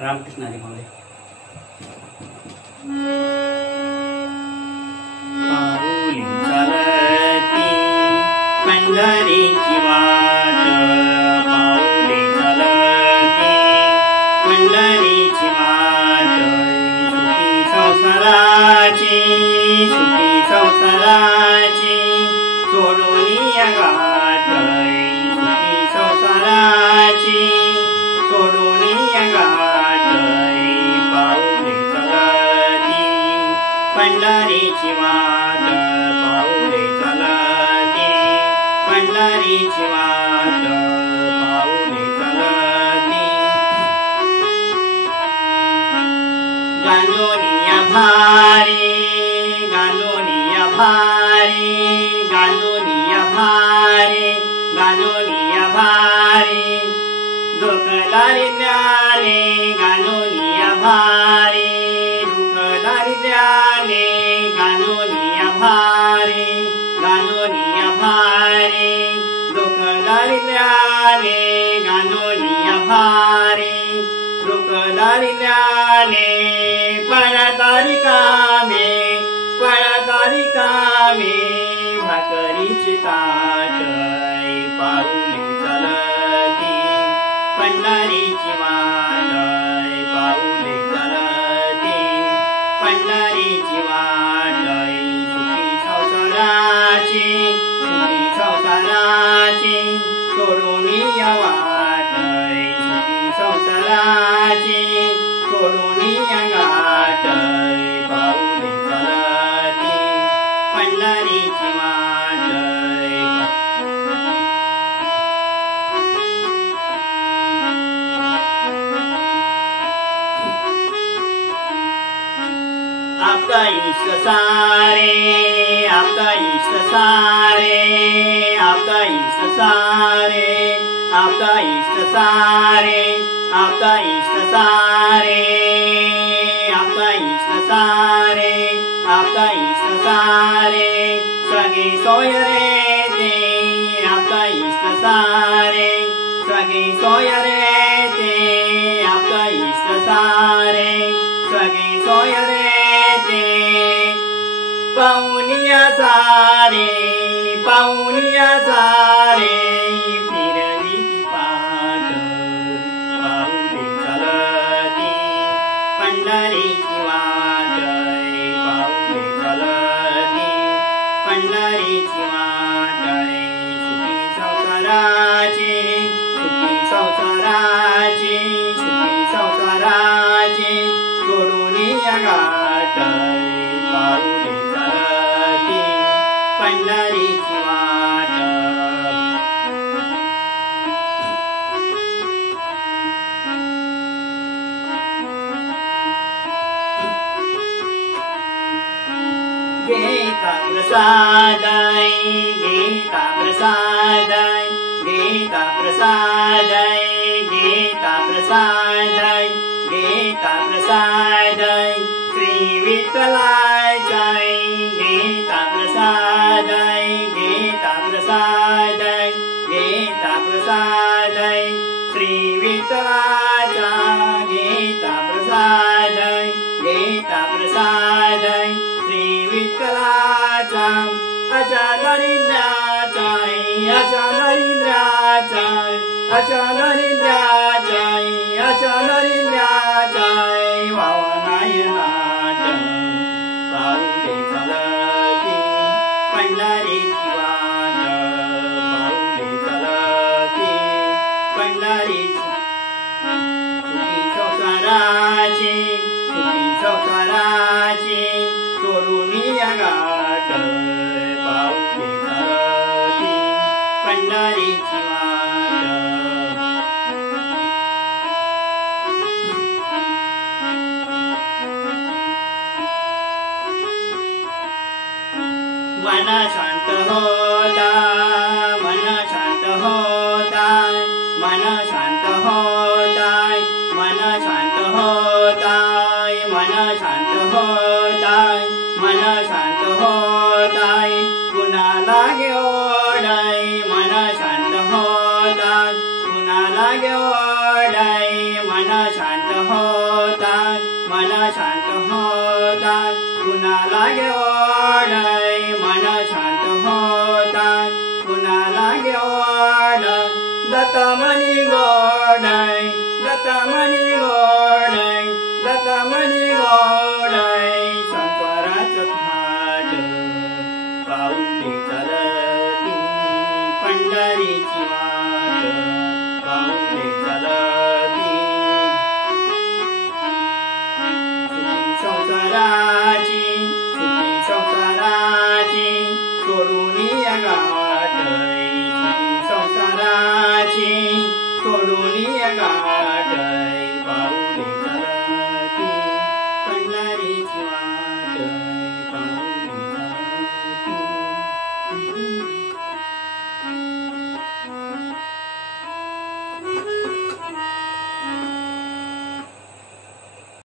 रामकृष्ण हरी माऊली. पाऊली चालती पंढरीची वाट, पाऊली चालती पंढरीची वाट, सुखी संसाराची, सुखी संसाराची सोडून या गाठ, सुखी संसाराची सोडून या गाठ, पाऊली चालती पंढरीची वाट, पाऊली चालती पंढरीची वाट, पाऊली चालती. गांजोनिया भारी, गांजोनिया भारी, गांजोनिया भारी, गांजोनिया भारी, दुःख दारिद्र्याने गांजोनिया भारी, दुःख दारिद्र्याने गांजोनिया भारी, गांजोनिया भारी, दुःख दारिद्र्याने गांजोनिया भारी, दुःख दारिद्र्याने पळतारी कामे, पळतारी कामे भाकरीची ताट, पाऊली चालती पंढरीची वाट, पाऊली चालती पंढरीची वाट, सुखी संसाराची, सुखी संसाराची सोडून या वाट, सुखी संसाराची सोडून या गाठ, पाऊली चालती पंढरीची वाट. आपका इष्ट सारे, आपका इष्ट सारे, आपका इष्ट सारे, आपका इष्ट सारे, आपका इष्ट सारे, आपका इष्ट सारे, आपका इष्ट सारे सगे सोय रे ते, आपका इष्ट सारे सगे सोय रे ते, आपका इष्ट सारे सगे सोय रे ते. पाहुनिया सारे, पाहुनिया सारे फिरली पाठ, पाऊली चालती पंढरीची वाट, पाऊली चालती पंढरीची वाट, सुखी संसाराची, सुखी संसाराची, सुखी संसाराची सोडून या गाठ, पाऊली चालती पंढरीची वाट. गीता प्रसादय, गीता प्रसादय, गीता प्रसादय, गीता प्रसादय, गीता प्रसादय श्री विठ्ठलाय, गीता प्रसादय, गीता प्रसादय, गीता प्रसादय श्री विठ्ठलाचा, गीता प्रसादय, गीता प्रसादय श्री विठ्ठलाचा. अशा दरिद्राचा, अशा दरिद्राचा, अशा दरिद्राचा, अशा दरिद्राचा वावनाय नाट, पाऊली चालती पंढरीची वाट, पाऊली चालती पंढरीची. सुखी संसाराची, सुखी संसाराची सोडून या गाठ, पाऊली चालती पंढरीची वाट. मन शांत होता, मन शांत होता, मन शांत होता, मन शांत होता, मन शांत होता, मन शांत होता, पुन्हा लागे ओढाय, मन शांत होता, पुन्हा लागे ओढाय, मन शांत हो दत्तमणी गोड आहे दत्तमणी गोड आहे